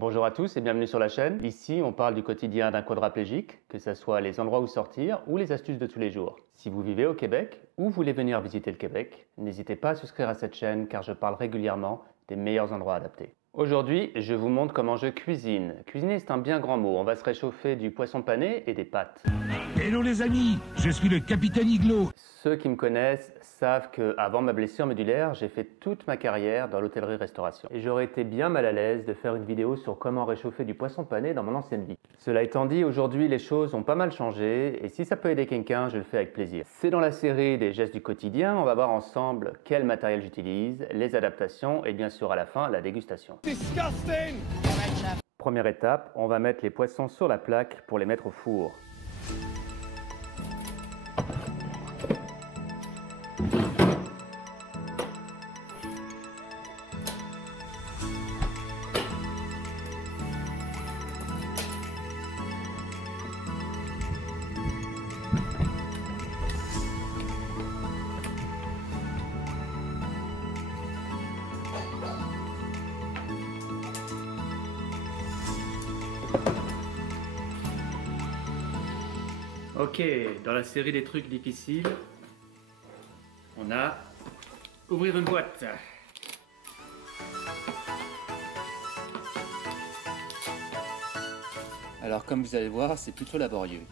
Bonjour à tous et bienvenue sur la chaîne. Ici, on parle du quotidien d'un quadraplégique, que ce soit les endroits où sortir ou les astuces de tous les jours. Si vous vivez au Québec ou voulez venir visiter le Québec, n'hésitez pas à souscrire à cette chaîne car je parle régulièrement des meilleurs endroits adaptés. Aujourd'hui, je vous montre comment je cuisine. Cuisiner, c'est un bien grand mot. On va se réchauffer du poisson pané et des pâtes. Hello les amis, je suis le capitaine Iglo. Ceux qui me connaissent savent qu'avant ma blessure médulaire, j'ai fait toute ma carrière dans l'hôtellerie-restauration. Et j'aurais été bien mal à l'aise de faire une vidéo sur comment réchauffer du poisson pané dans mon ancienne vie. Cela étant dit, aujourd'hui les choses ont pas mal changé et si ça peut aider quelqu'un, je le fais avec plaisir. C'est dans la série des gestes du quotidien, on va voir ensemble quel matériel j'utilise, les adaptations et bien sûr à la fin, la dégustation. Disgusting! Première étape, on va mettre les poissons sur la plaque pour les mettre au four. Ok, dans la série des trucs difficiles, on a ouvrir une boîte. Alors comme vous allez voir, c'est plutôt laborieux.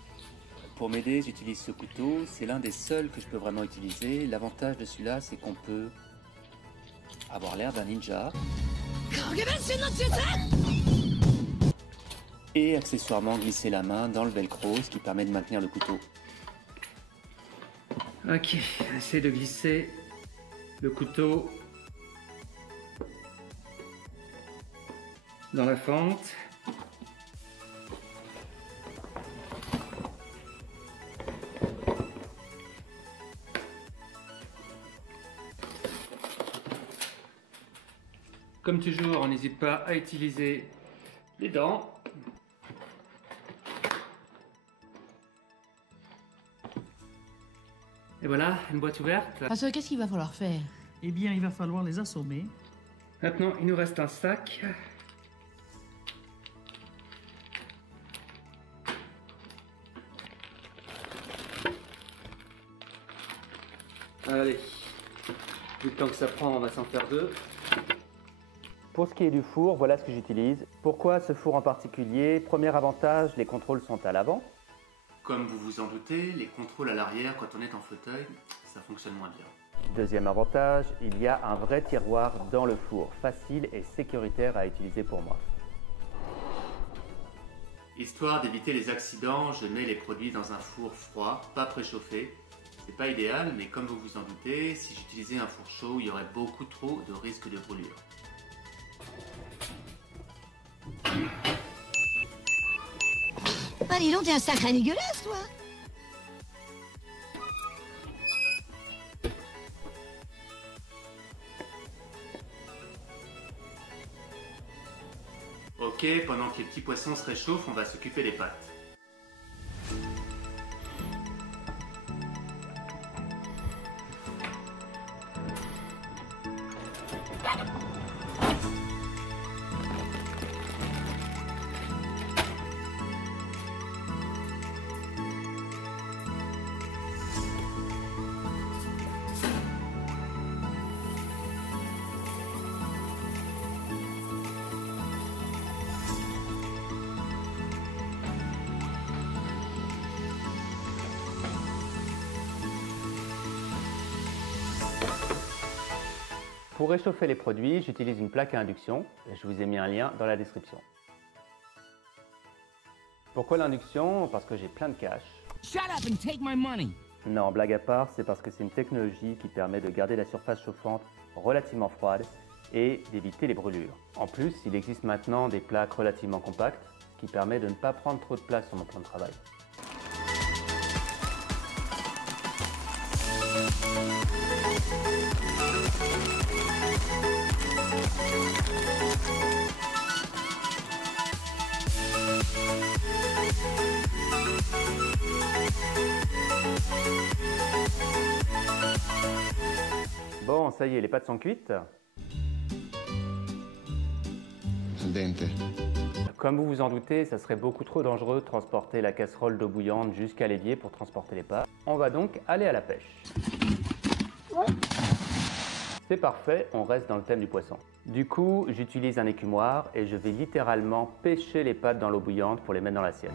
Pour m'aider, j'utilise ce couteau, c'est l'un des seuls que je peux vraiment utiliser. L'avantage de celui-là, c'est qu'on peut avoir l'air d'un ninja. Et accessoirement glisser la main dans le velcro, ce qui permet de maintenir le couteau. Ok, essayer de glisser le couteau dans la fente. Comme toujours, on n'hésite pas à utiliser les dents. Et voilà, une boîte ouverte. Parce que qu'est-ce qu'il va falloir faire? Eh bien, il va falloir les assommer. Maintenant, il nous reste un sac. Allez, vu le temps que ça prend, on va s'en faire deux. Pour ce qui est du four, voilà ce que j'utilise. Pourquoi ce four en particulier? Premier avantage, les contrôles sont à l'avant. Comme vous vous en doutez, les contrôles à l'arrière, quand on est en fauteuil, ça fonctionne moins bien. Deuxième avantage, il y a un vrai tiroir dans le four, facile et sécuritaire à utiliser pour moi. Histoire d'éviter les accidents, je mets les produits dans un four froid, pas préchauffé. C'est pas idéal, mais comme vous vous en doutez, si j'utilisais un four chaud, il y aurait beaucoup trop de risques de brûlure. Ah, dis donc, t'es un sacré dégueulasse, toi! Ok, pendant que les petits poissons se réchauffent, on va s'occuper des pâtes. Pour réchauffer les produits, j'utilise une plaque à induction. Je vous ai mis un lien dans la description. Pourquoi l'induction? Parce que j'ai plein de cash. Shut up and take my money. Non, blague à part, c'est parce que c'est une technologie qui permet de garder la surface chauffante relativement froide et d'éviter les brûlures. En plus, il existe maintenant des plaques relativement compactes, ce qui permet de ne pas prendre trop de place sur mon plan de travail. Bon, ça y est, les pâtes sont cuites. Al dente. Comme vous vous en doutez, ça serait beaucoup trop dangereux de transporter la casserole d'eau bouillante jusqu'à l'évier pour transporter les pâtes. On va donc aller à la pêche. C'est parfait, on reste dans le thème du poisson. Du coup, j'utilise un écumoire et je vais littéralement pêcher les pâtes dans l'eau bouillante pour les mettre dans l'assiette.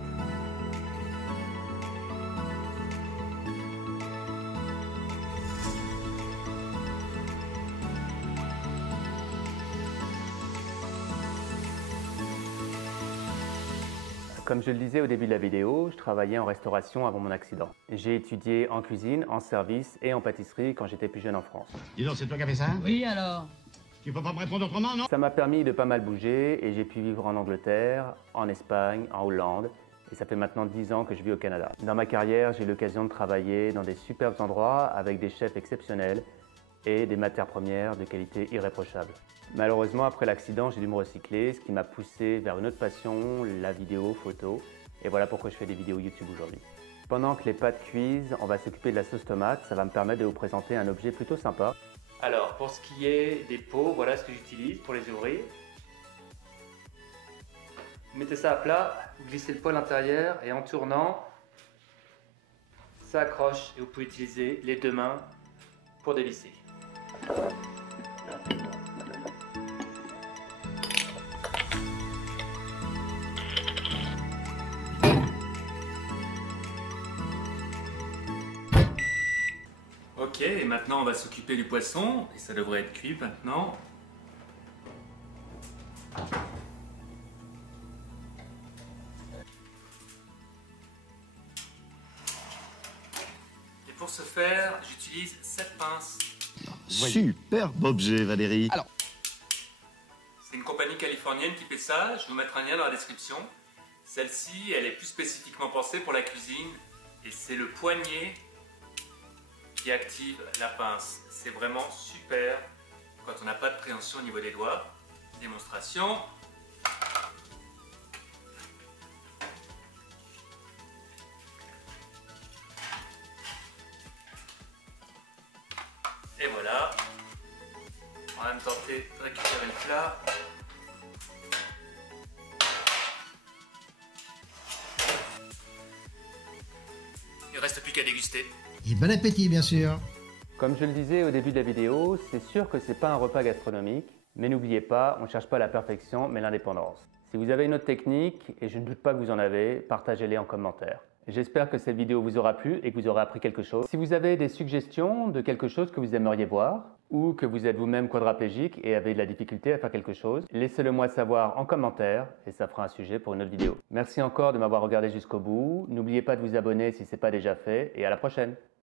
Comme je le disais au début de la vidéo, je travaillais en restauration avant mon accident. J'ai étudié en cuisine, en service et en pâtisserie quand j'étais plus jeune en France. Dis donc, c'est toi qui as fait ça? Oui, alors? Tu peux pas me répondre autrement, non? Ça m'a permis de pas mal bouger et j'ai pu vivre en Angleterre, en Espagne, en Hollande et ça fait maintenant 10 ans que je vis au Canada. Dans ma carrière, j'ai eu l'occasion de travailler dans des superbes endroits avec des chefs exceptionnels et des matières premières de qualité irréprochable. Malheureusement, après l'accident, j'ai dû me recycler, ce qui m'a poussé vers une autre passion, la vidéo, photo. Et voilà pourquoi je fais des vidéos YouTube aujourd'hui. Pendant que les pâtes cuisent, on va s'occuper de la sauce tomate. Ça va me permettre de vous présenter un objet plutôt sympa. Alors, pour ce qui est des pots, voilà ce que j'utilise pour les ouvrir. Vous mettez ça à plat, vous glissez le pot à l'intérieur et en tournant, ça accroche et vous pouvez utiliser les deux mains pour dévisser. Ok, et maintenant on va s'occuper du poisson, et ça devrait être cuit maintenant. Et pour ce faire, j'utilise cette pince. Superbe objet, Valérie. Alors, C'est une compagnie californienne qui fait ça, je vais vous mettre un lien dans la description. Celle-ci, elle est plus spécifiquement pensée pour la cuisine, et c'est le poignet qui active la pince. C'est vraiment super quand on n'a pas de préhension au niveau des doigts. Démonstration. Et voilà. On va même tenter de récupérer le plat. Il ne reste plus qu'à déguster. Et bon appétit, bien sûr. Comme je le disais au début de la vidéo, c'est sûr que c'est pas un repas gastronomique, mais n'oubliez pas, on ne cherche pas la perfection, mais l'indépendance. Si vous avez une autre technique, et je ne doute pas que vous en avez, partagez-les en commentaire. J'espère que cette vidéo vous aura plu et que vous aurez appris quelque chose. Si vous avez des suggestions de quelque chose que vous aimeriez voir, ou que vous êtes vous-même quadraplégique et avez de la difficulté à faire quelque chose, laissez-le moi savoir en commentaire et ça fera un sujet pour une autre vidéo. Merci encore de m'avoir regardé jusqu'au bout. N'oubliez pas de vous abonner si ce n'est pas déjà fait et à la prochaine.